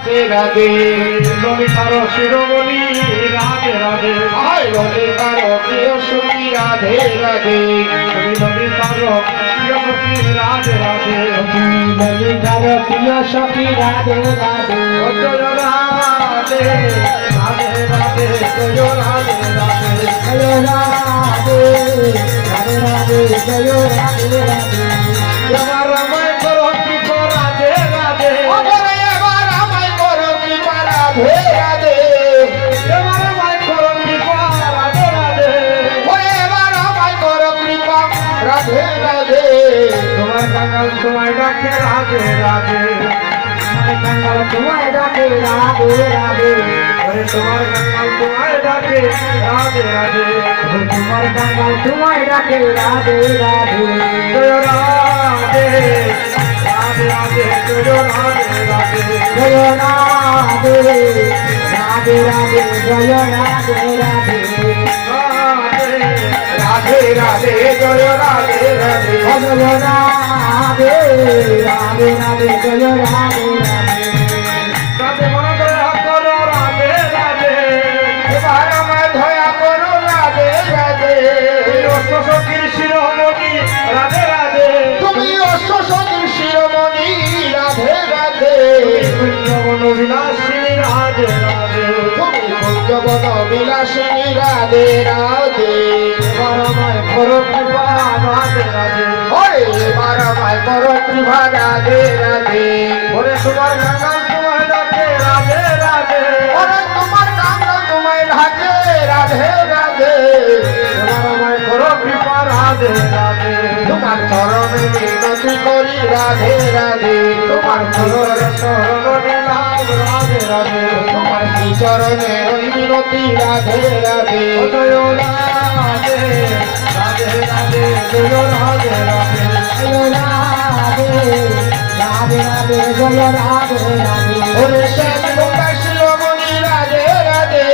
রাধে ললিতার শিরোমণি রাধে রাধে আয় ললিতার প্রিয় সখী রাধে রাধে ললিতার প্রিয় সখী রাধে রাধে ললিতার প্রিয় সখী রাধে রাধে জয় রাধে রাধে রাধে জয় রাধে রাধে জয় রাধে রাধে রাধে জয় রাধে রাধে এবার আমায় করো কৃপা রাধে রাধে এবার আমায় করো কৃপা রাধে রাধে এবার আমায় করো কৃপা রাধে রাধে এবার আমায় করো কৃপা রাধে রাধে তোমার কাঙ্গাল তোমায় ডাকে রাধে রাধে কাঙ্গাল তোমায় ডাকে রাধে রাধে তোমার কাঙ্গাল তোমায় ডাকে রাধে রাধে তোমার কাঙ্গাল তোমায় ডাকে রাধে রাধে জয় রাধে রাধে রাধে জয় রাধে রাধে জয় রাধে রাধে রাধে জয় রাধে রাধে রাধে রাধে জয় রাধে রাধে জয় রাধে রাধে রাধে জয় রাধে রাধে রাধে মনে দয়া করো রাধে রাধে এবার আমায় দয়া করো রাধে রাধে অষ্ট সখীর শিরোমণি রাধে রাধে তুমি অষ্ট সখীর শিরোমণি রাধে রাধে কুঞ্জবন বিলাসিনী রাধে রাধে তুমি কুঞ্জবন বিলাসিনী রাধে রাধে এবার আমায় করো কৃপা রাধে রাধে এবার আমায় করো কৃপা রাধে রাধে ওরে তোমার কাঙ্গাল তোমায় ডাকে রাধে রাধে ওরে তোমার কাঙ্গাল তোমায় ডাকে রাধে রাধে এবার আমায় করো কৃপা রাধে রাধে তোমার চরণে মিনতি করি রাধে রাধে তোমার শরণ নিলাম রাধে রাধে তোমার শ্রী চরণে ওই মিনতি রাধে রাধে জয় রাধে রাধে রাধে জয় রাধে রাধে জয় রাধে রাধে রাধে জয় রাধে রাধে ওরে শ্যাম সুন্দর শিরোমণি রাধে রাধে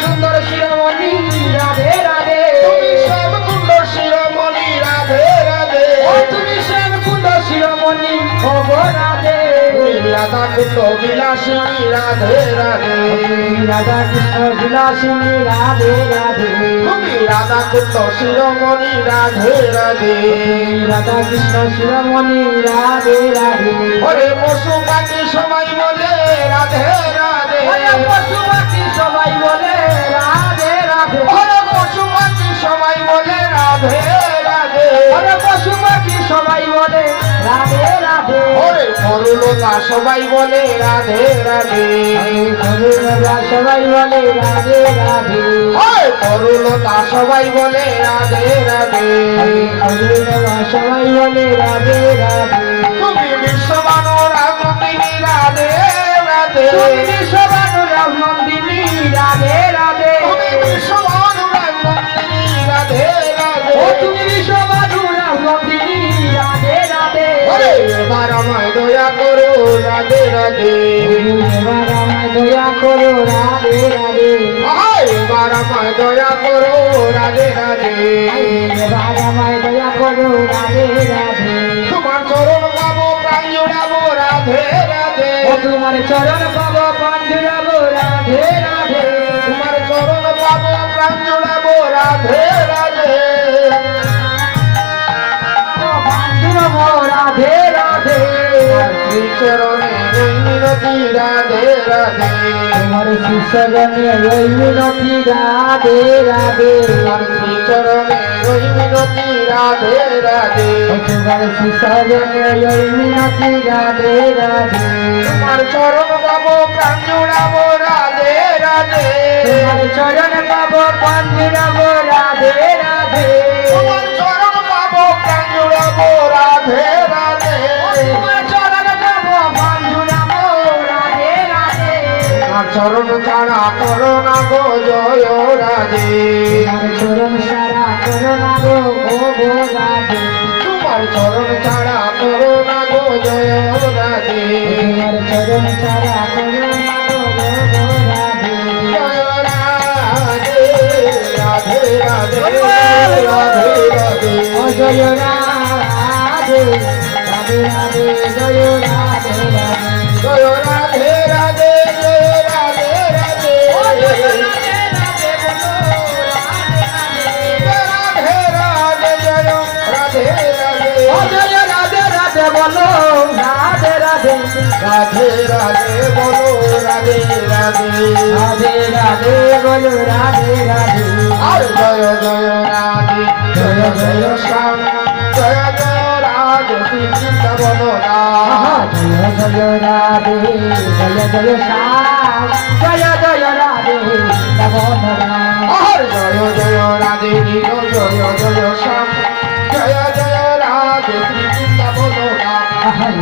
সুন্দর শিরোমণি রাধে রাধে তুমি শ্যাম সুন্দর শিরোমণি রাধে রাধে তুমি শ্যাম সুন্দর শিরোমণি ভব রাধে রাধা কৃষ্ণ বিলাসিনী রাধে রাধে রাধা কৃষ্ণ বিলাসিনী রাধে রাধে তুমি রাধা কৃষ্ণ শিরোমণি রাধে রাধে রাধা কৃষ্ণ শিরোমণি রাধে রাধে ওরে পশু পাখি সবাই বলে রাধে রাধে পশু পাখি সবাই বলে রাধে রাধে ওরে পশু পাখি সবাই বলে রাধে রাধে ওরে পশু পাখি সবাই বলে রাধে রাধে ওরে করুণতা সবাই বলে রাধে রাধে করুণতা সবাই বলে রাধে রাধে ওরে করুণতা সবাই বলে রাধে রাধে করুণতা সবাই বলে রাধে রাধে তুমি বিশ্ববানু রামনন্দিনী রাধে রাধে তুমি বিশ্ববানু রামনন্দিনী রাধে রাধে তুমি বিশ্ববানু রামনন্দিনী রাধে রাধে তুমি বিশ্ববানু রামনন্দিনী রাধে রাধে এবার আমায় দয়া করো রাধে রাধে এবার আমায় দয়া করো রাধে রাধে এবার আমায় দয়া করো রাধে রাধে এবার আমায় দয়া করো রাধে রাধে তোমার চরণ পাবো প্রাণ জুড়াবো রাধে রাধে তোমার চরণ পাবো প্রাণ জুড়াবো রাধে রাধে তোমার চরণ পাবো প্রাণ জুড়াবো রাধে রাধে রাধে রাধে শ্রী চরণে মিনতি রাধে রাধে তোমার শ্রী চরণে মিনতি রাধে রাধে তোমার শ্রী চরণে মিনতি রাধে রাধে তোমার শ্রী চরণে মিনতি রাধে রাধে তোমার চরণ পাবো প্রাণ জুড়াবো রাধে রাধে তোমার চরণ পাবো প্রাণ জুড়াবো রাধে রাধে তোমার চরণ পাবো প্রাণ জুড়াবো রাধে রাধে তোমার চরণ পাবো প্রাণ জুড়াবো রাধে রাধে তোমার চরণ ছাড়া করো না গো জয় রাধে তোমার চরণ ছাড়া করো না গো রাধে তোমার চরণ ছাড়া করো না গো জয় রাধে তোমার চরণ ছাড়া করো না গো রাধে জয় রাধে রাধে রাধে রাধে রাধে জয় রাধে রাধে রাধে জয় রাধে রাধে জয় রাধে রাধে রাধে বলো রাধে রাধে রাধে রাধে বলো রাধে রাধে আর জয় জয় রাধে জয় জয় শ্যাম জয় জয় রাধে শ্রী বৃন্দাবন জয় জয় রাধে জয় জয় শ্যাম জয় জয় রাধে বৃন্দাবন আর জয় জয় রাধে নীল জয় জয় শ্যাম জয় জয় রাধে শ্রী বৃন্দাবন জয়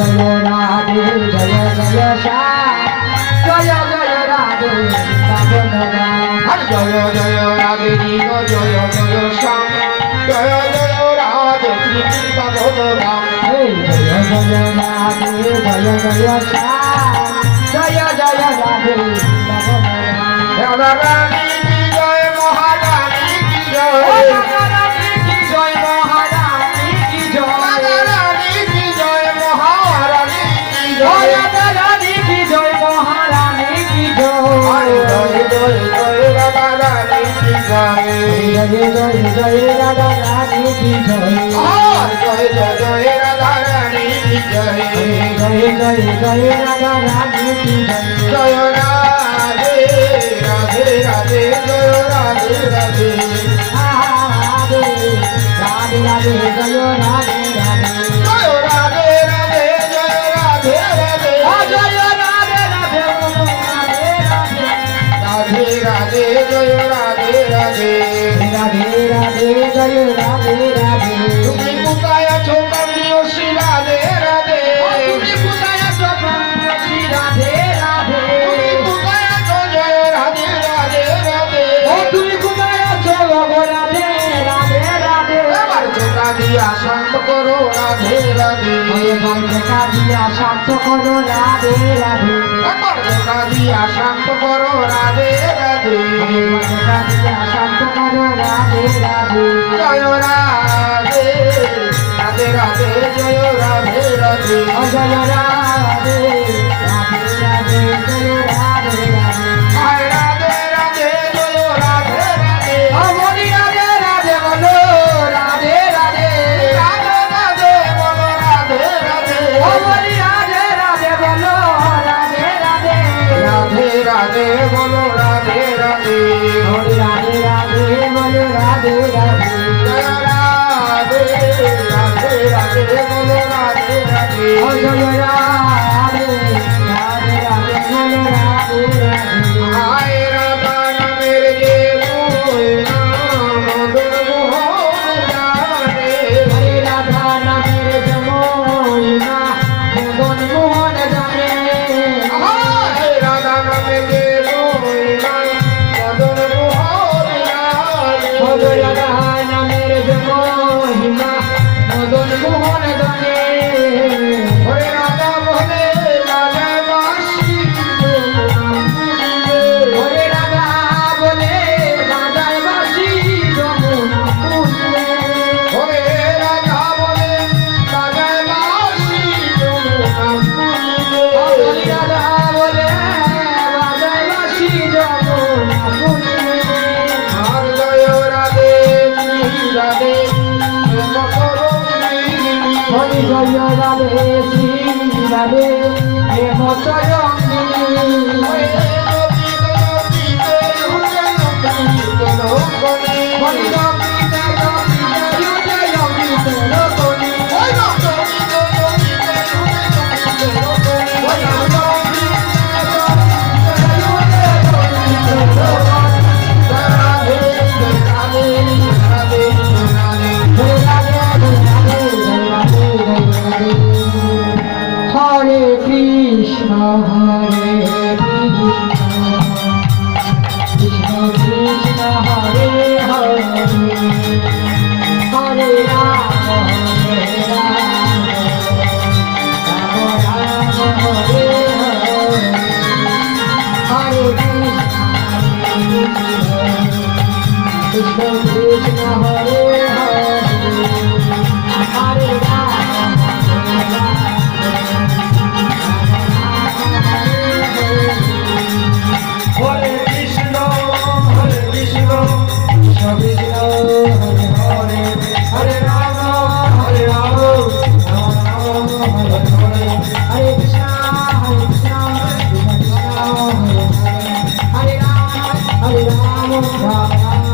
জয় রাধে জয় জয় শ্যাম জয় জয় রাধে বৃন্দাবন আর জয় জয় রাধে নীল জয় জয় শ্যাম জয় জয় রাধে শ্রী বৃন্দাবন জয় জয় রাধে জয় জয় শ্যাম জয় জয় রাধে বৃন্দাবন রাধা রানী কি জয় মহারানী কি জয় রাধা রানী কি জয় মহারানী কি জয় রাধা রানী কি জয় মহারানী কি জয় রাধা রানী কি জয় মহারানী কি আর জয় জয় জয় রাধা রানী কি জয় জয় জয় জয় রাধা রানী কি জয় আর জয় জয় জয় রাধা রানী কি জয় জয় জয় জয় রাধা রানী কি জয় জয় রাধে রাধে রাধে জয় রাধে রাধে রাধে রাধে রাধে জয় রাধে রাধে জয় রাধে রাধে জয় রাধে রাধে জয় রাধে রাধে রাধে রাধে রাধে জয় রাধে রাধে রাধে রাধে জয় রাধে রাধে তুমি কোথায় আছো কামড়িও শ্রী রাধে রাধে তুমি কোথায় আছো প্রাণী রাধে রাধে তুমি কোথায় আছো জয় রাধে রাধে রাধে ও তুমি কোথায় আছো গো রাধে রাধে রাধে এবার ধোকা দিয়া শান্ত করো রাধে রাধে এবার দেখা দিয়া শান্ত করো রাধে রাধে এবার ধোকা দিয়া শান্ত করো রাধে রাধে এবার দেখা দিয়া শান্ত করো রাধে রাধে জয় রাধে রাধে রাধে জয় রাধে রাধে জয় রাধে রাধে রাধে জয় রাধে রাধে আয় রাধে রাধে জয় রাধে রাধে বলি রাধে রাধে বলো রাধে রাধে রাধে রাধে বলো রাধে রাধে বলি রাধে রাধে বলো রাধে রাধে রাধে রাধে বলো রাধে রাধে বলি রাধে রাধে বলো রাধে রাধে জয় রাধে রাধে রাধে বলো রাধে রাধে জয় রাধে রাধে রাধে বলো রাধে রাধে আয় রাধা নামের যে নাম মদন মোহন জানে হরে রাধা নামের জমনা মদন মোহন জানে আয় রাধা নামের যে নাম মদন মোহন জানে হরে রাধা নামের জমহিমা মদন মোহন জানে ওরে রাধা বলে রাধা বাসি হরে রাধা বলে রাধার বাসি যমুনা পুরলে ওরে রাধা বলে রাধা বাসি হরে রাধা বলে রাধার বাসি যমুনা পুরলে আর জয় রাধে রাধে মকর হরি জয় রাধে শ্রী রাধে প্রেম চরণী হরি জপিতে জপিতে জয় জপিতে লোকনি হরে কৃষ্ণ হরে কৃষ্ণ কৃষ্ণ কৃষ্ণ হরে হরে হরে রাম হরে রাম রাম রাম হরে হরে হরে কৃষ্ণ কৃষ্ণ হরে হরে হরে রাম হরে Ram Ram Ram Hare Hare Hare Krishna, Hare Krishna, Krishna Krishna, Hare Hare, Hare Rama, Rama Rama.